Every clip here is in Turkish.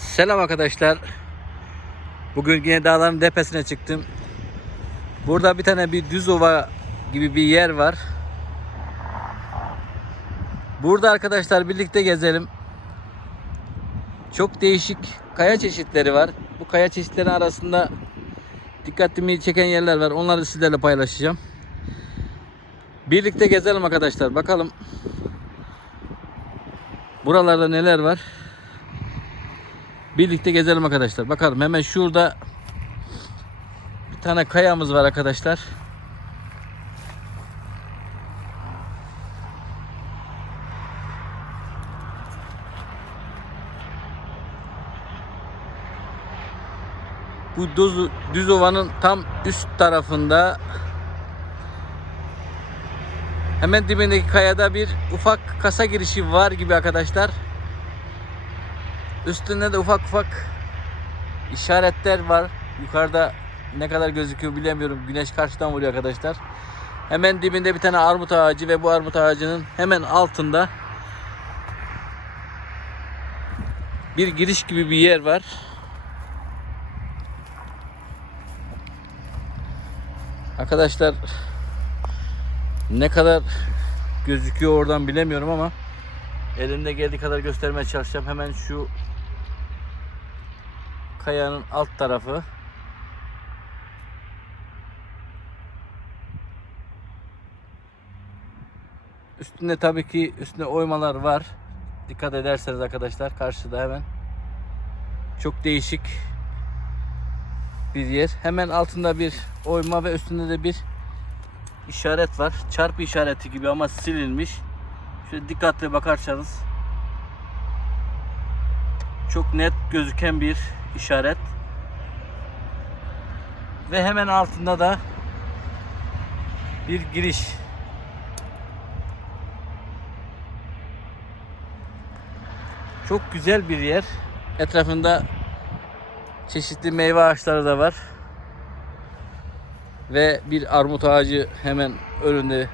Selam arkadaşlar. Bugün yine dağların tepesine çıktım. Burada bir tane bir düz ova gibi bir yer var. Burada arkadaşlar birlikte gezelim. Çok değişik kaya çeşitleri var. Bu kaya çeşitleri arasında dikkatimi çeken yerler var. Onları sizlerle paylaşacağım. Birlikte gezelim arkadaşlar. Bakalım buralarda neler var. Birlikte gezelim arkadaşlar. Bakalım hemen şurada bir tane kayamız var arkadaşlar. Bu düz, düz ovanın tam üst tarafında hemen dibindeki kayada bir ufak kasa girişi var gibi arkadaşlar. Üstünde de ufak ufak işaretler var. Yukarıda ne kadar gözüküyor bilemiyorum. Güneş karşıdan vuruyor arkadaşlar. Hemen dibinde bir tane armut ağacı ve bu armut ağacının hemen altında bir giriş gibi bir yer var. Arkadaşlar ne kadar gözüküyor oradan bilemiyorum ama elimde geldiği kadar göstermeye çalışacağım. Hemen şu kayanın alt tarafı. Üstünde tabii ki üstünde oymalar var. Dikkat ederseniz arkadaşlar karşıda hemen. Çok değişik bir yer. Hemen altında bir oyma ve üstünde de bir işaret var. Çarpı işareti gibi ama silinmiş. Şöyle dikkatli bakarsanız çok net gözüken bir işaret. Ve hemen altında da bir giriş. Çok güzel bir yer. Etrafında çeşitli meyve ağaçları da var. Ve bir armut ağacı hemen önünde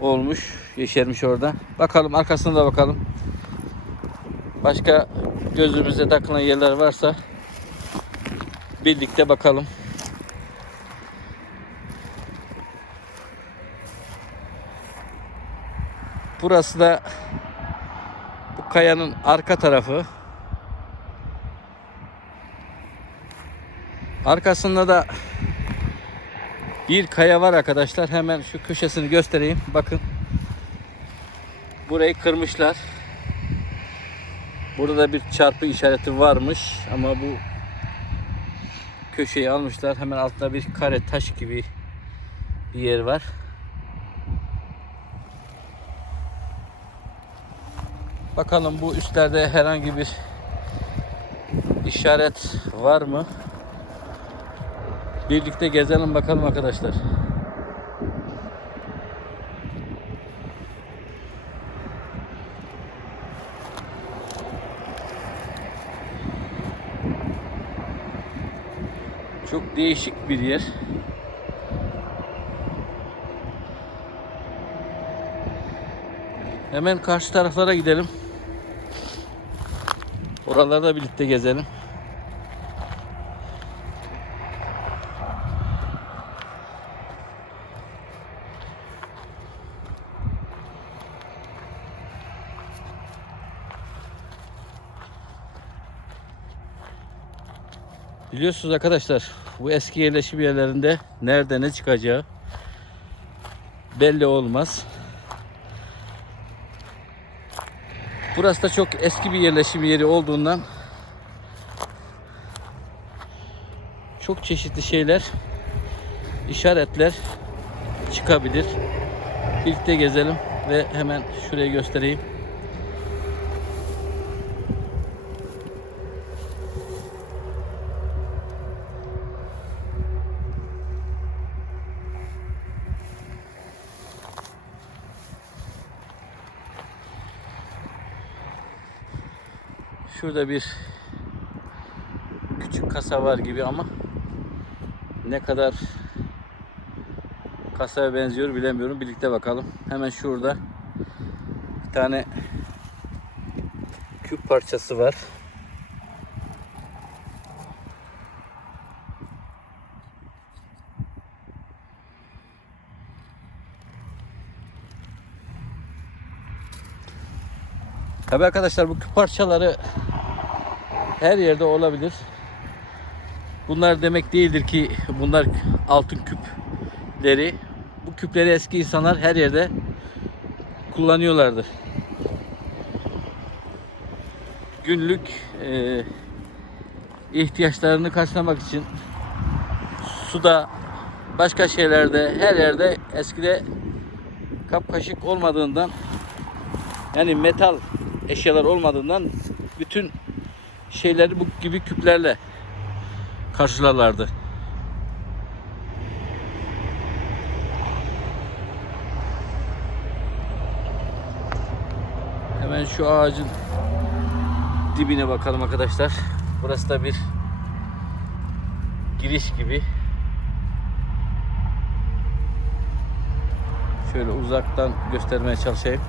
olmuş, yeşermiş orada. Bakalım arkasına da bakalım. Başka gözümüze takılan yerler varsa birlikte bakalım. Burası da bu kayanın arka tarafı. Arkasında da bir kaya var arkadaşlar. Hemen şu köşesini göstereyim. Bakın. Burayı kırmışlar. Burada da bir çarpı işareti varmış ama bu köşeyi almışlar. Hemen altında bir kare taş gibi bir yer var. Bakalım bu üstlerde herhangi bir işaret var mı? Birlikte gezelim bakalım arkadaşlar. Çok değişik bir yer. Hemen karşı taraflara gidelim. Oralarda birlikte gezelim. Biliyorsunuz arkadaşlar bu eski yerleşim yerlerinde nerede ne çıkacağı belli olmaz. Burası da çok eski bir yerleşim yeri olduğundan çok çeşitli şeyler, işaretler çıkabilir. Birlikte gezelim ve hemen şurayı göstereyim. Şurada bir küçük kasa var gibi ama ne kadar kasaya benziyor bilemiyorum. Birlikte bakalım. Hemen şurada bir tane küp parçası var. Tabi arkadaşlar bu küp parçaları her yerde olabilir. Bunlar demek değildir ki bunlar altın küpleri. Bu küpleri eski insanlar her yerde kullanıyorlardı. Günlük e, ihtiyaçlarını karşılamak için suda başka şeylerde her yerde eskide kap kaşık olmadığından yani metal eşyalar olmadığından bütün şeyleri bu gibi küplerle karşılarlardı. Hemen şu ağacın dibine bakalım arkadaşlar. Burası da bir giriş gibi. Şöyle uzaktan göstermeye çalışayım.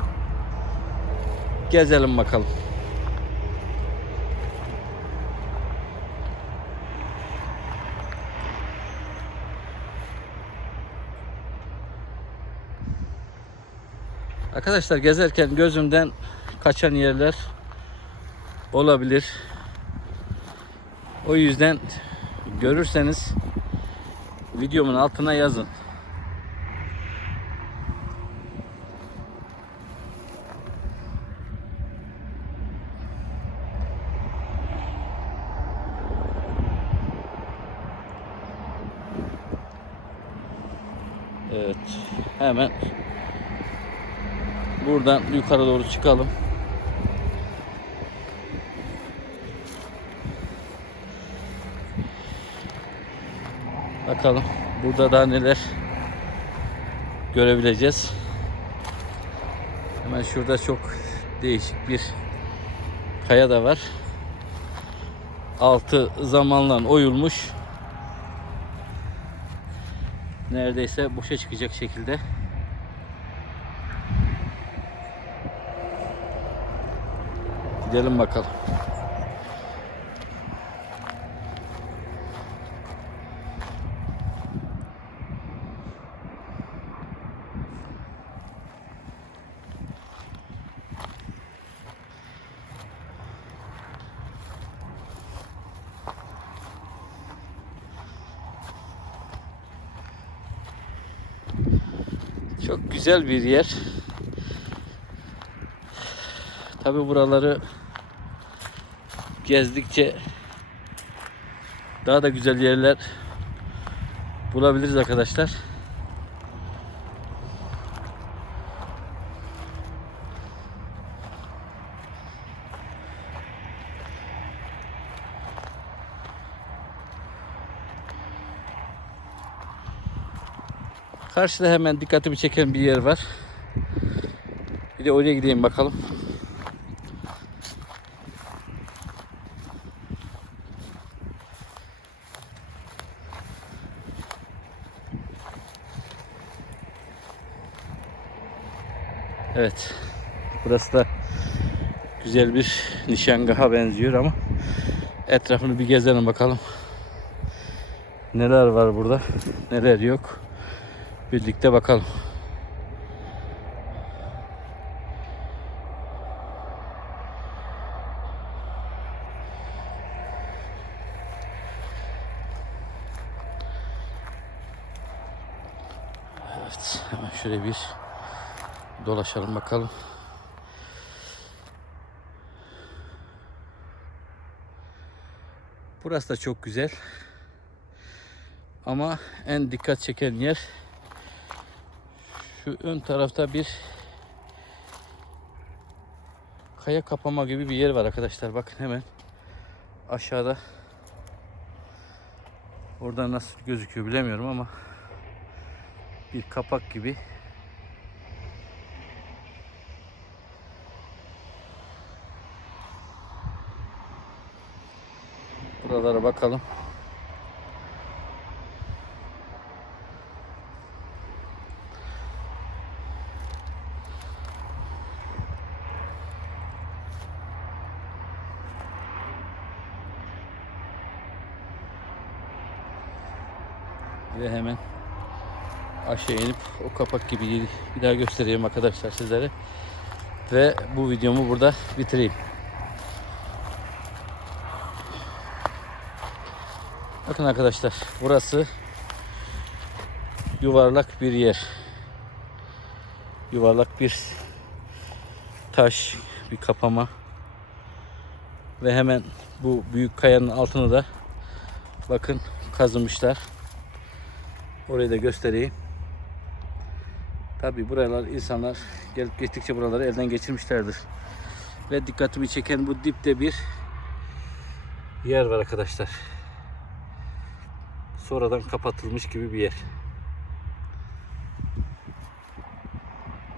Gezelim bakalım. Arkadaşlar gezerken gözümden kaçan yerler olabilir. O yüzden görürseniz videomun altına yazın. Evet. Hemen buradan yukarı doğru çıkalım. Bakalım burada daha neler görebileceğiz. Hemen şurada çok değişik bir kaya da var. Altı zamanla oyulmuş. Neredeyse boşa çıkacak şekilde. Gidelim bakalım. Çok güzel bir yer. Tabi buraları gezdikçe daha da güzel yerler bulabiliriz arkadaşlar. Karşıda hemen dikkatimi çeken bir yer var. Bir de oraya gideyim bakalım. Evet. Burası da güzel bir nişangaha benziyor ama etrafını bir gezelim bakalım. Neler var burada, neler yok. Birlikte bakalım. Evet, hemen şöyle bir dolaşalım bakalım. Burası da çok güzel. Ama en dikkat çeken yer şu ön tarafta bir kaya kapama gibi bir yer var arkadaşlar. Bakın hemen aşağıda. Oradan nasıl gözüküyor bilemiyorum ama bir kapak gibi. Buralara bakalım. Ve hemen aşağı inip o kapak gibi bir daha göstereyim arkadaşlar sizlere. Ve bu videomu burada bitireyim. Bakın arkadaşlar burası yuvarlak bir yer. Yuvarlak bir taş, bir kapama. Ve hemen bu büyük kayanın altını da bakın kazımışlar. Orayı da göstereyim. Tabi buralar insanlar gelip geçtikçe buraları elden geçirmişlerdir. Ve dikkatimi çeken bu dipte bir yer var arkadaşlar. Sonradan kapatılmış gibi bir yer.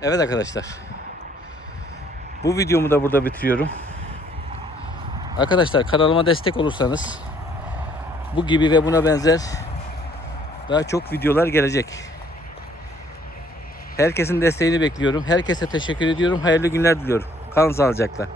Evet arkadaşlar. Bu videomu da burada bitiriyorum. Arkadaşlar kanalıma destek olursanız bu gibi ve buna benzer daha çok videolar gelecek. Herkesin desteğini bekliyorum. Herkese teşekkür ediyorum. Hayırlı günler diliyorum. Kalın sağlıcakla.